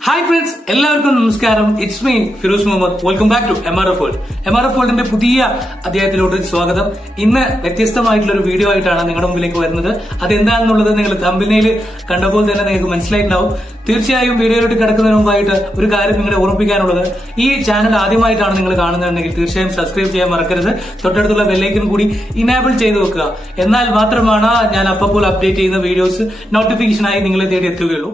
Hi friends, എല്ലാവർക്കും നമസ്കാരം. It's me Firoz Muhammad. Welcome back to MRF world. MRF വേൾഡിന്റെ പുതിയ അധ്യായത്തിലോട്ട് സ്വാഗതം. ഇന്ന് വ്യത്യസ്തമായിട്ടുള്ള ഒരു വീഡിയോ ആയിട്ടാണ് നിങ്ങളുടെ മുമ്പിലേക്ക് വരുന്നത്. അതെന്താണെന്നുള്ളത് നിങ്ങൾ തമ്പനയിൽ കണ്ടപ്പോൾ തന്നെ നിങ്ങൾക്ക് മനസ്സിലായിട്ടുണ്ടാവും. തീർച്ചയായും വീഡിയോയിലോട്ട് കിടക്കുന്നതിന് മുമ്പായിട്ട് ഒരു കാര്യം നിങ്ങളെ ഓർമ്മിപ്പിക്കാനുള്ളത്, ഈ ചാനൽ ആദ്യമായിട്ടാണ് നിങ്ങൾ കാണുന്നതെങ്കിൽ തീർച്ചയായും സബ്സ്ക്രൈബ് ചെയ്യാൻ മറക്കരുത്. തൊട്ടടുത്തുള്ള ബെല്ലൈക്കൻ കൂടി ഇനേബിൾ ചെയ്ത് വെക്കുക. എന്നാൽ മാത്രമാണ് ഞാൻ അപ്പോൾ അപ്ഡേറ്റ് ചെയ്യുന്ന വീഡിയോസ് നോട്ടിഫിക്കേഷനായി നിങ്ങളെ തേടി എത്തുകയുള്ളൂ.